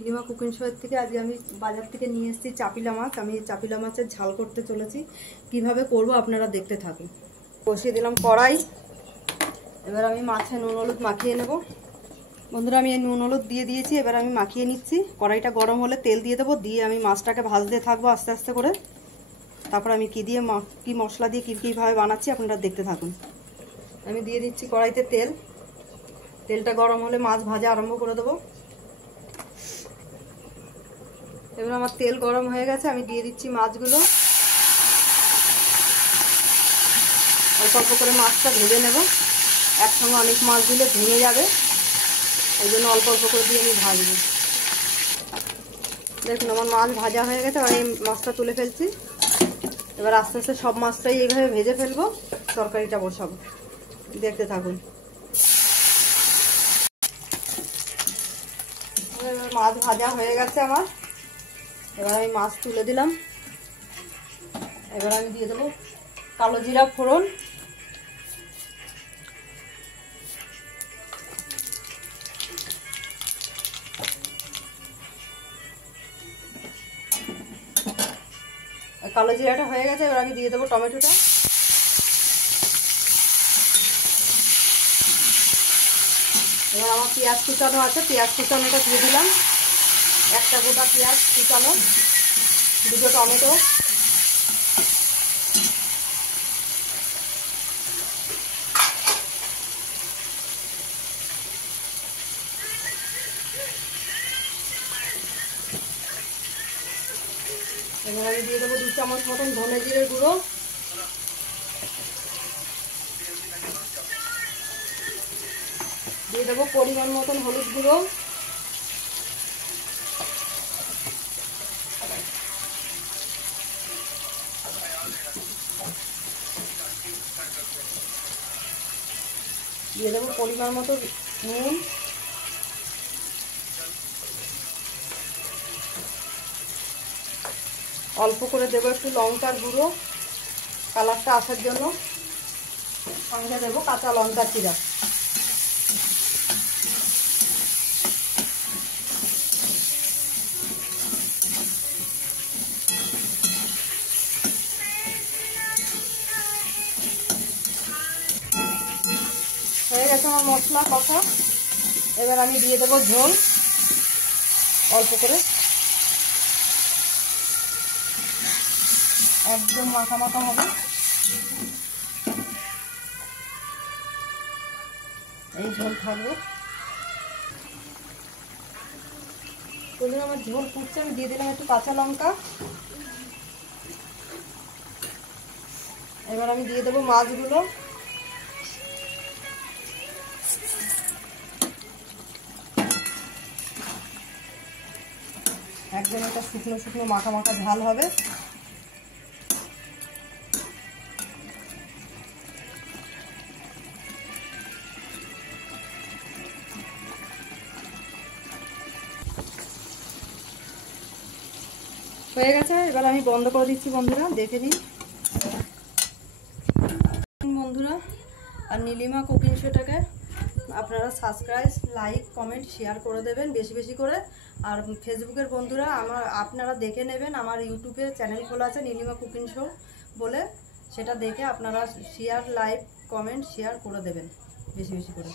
Nilima cooking show থেকে আজকে আমি বাজার থেকে নিয়ে এসেছি চাপিলা মাছ। আমি চাপিলা মাছের ঝাল করতে চলেছি, কিভাবে করব আপনারা দেখতে থাকুন। বসিয়ে দিলাম কড়াই, এবার আমি মাছে নুন হলুদ মাখিয়ে নেব। বন্ধুরা, আমি এই নুন হলুদ দিয়ে দিয়েছি, এবার আমি মাখিয়ে নিচ্ছি। কড়াইটা গরম হলে তেল দিয়ে দেবো, দিয়ে আমি মাছটাকে ভাজতে থাকবো আস্তে আস্তে করে। তারপর আমি কি মশলা দিয়ে কীভাবে বানাচ্ছি আপনারা দেখতে থাকুন। আমি দিয়ে দিচ্ছি কড়াইতে তেল, তেলটা গরম হলে মাছ ভাজা আরম্ভ করে দেবো। এবার আমার তেল গরম হয়ে গেছে, আমি দিয়ে দিচ্ছি মাছগুলো। অল্প অল্প করে মাছটা ভেজে নেব, একসঙ্গে অনেক মাছ দিলে ভেঙে যাবে, ওই জন্য অল্প অল্প করে দিয়ে আমি ভাজবো। দেখুন আমার মাছ ভাজা হয়ে গেছে, আমি মাছটা তুলে ফেলছি। এবার আস্তে আস্তে সব মাছটাই এইভাবে ভেজে ফেলবো, তরকারিটা বসাবো, দেখতে থাকুন। এবার মাছ ভাজা হয়ে গেছে আমার, এবার আমি মাছ তুলে দিলাম। এবার আমি দিয়ে দেবো কালো জিরা ফোড়ন, কালো জিরাটা হয়ে গেছে। এবার আমি দিয়ে দেবো টমেটোটা। এবার আমার পেঁয়াজ কুচানো আছে, পেঁয়াজ কুচানোটা দিয়ে দিলাম। একটা গোটা পেঁয়াজ কুচানো, দুটো টমেটো, এবার আমি দিয়ে দেবো 2 চামচ মতন ধনে জিরে গুঁড়ো, দিয়ে দেবো পরিমাণ মতন হলুদ গুঁড়ো, দিয়ে দেবো পরিমাণ মতো নুন, অল্প করে দেবো একটু লঙ্কার গুঁড়ো কালারটা আসার জন্য, সঙ্গে দেবো কাঁচা লঙ্কা চিরা। হয়ে গেছে আমার মশলা কষা। এবার আমি দিয়ে দেবো ঝোল অল্প করে, একদম মাখা মাখা হবে। এই ঝোল থাকবে। বলুন আমার ঝোল ফুটছে, আমি দিয়ে দিলাম একটু কাঁচা লঙ্কা। এবার আমি দিয়ে দেবো মাছগুলো। একদম একটা শুকনো শুকনো মাখা মাখা ঝাল হবে। হয়ে গেছে, এবার আমি বন্ধ করে দিচ্ছি। বন্ধুরা দেখে নিন। বন্ধুরা, আর নীলিমা কুকিং শোটাকে আপনারা সাবস্ক্রাইব, লাইক, কমেন্ট, শেয়ার করে দেবেন বেশি বেশি করে। আর ফেসবুকের বন্ধুরা আপনারা দেখে নেবেন, আমার ইউটিউবে চ্যানেল খোলা আছে নীলিমা কুকিং শো বলে, সেটা দেখে আপনারা শেয়ার, লাইক, কমেন্ট, শেয়ার করে দেবেন বেশি বেশি করে।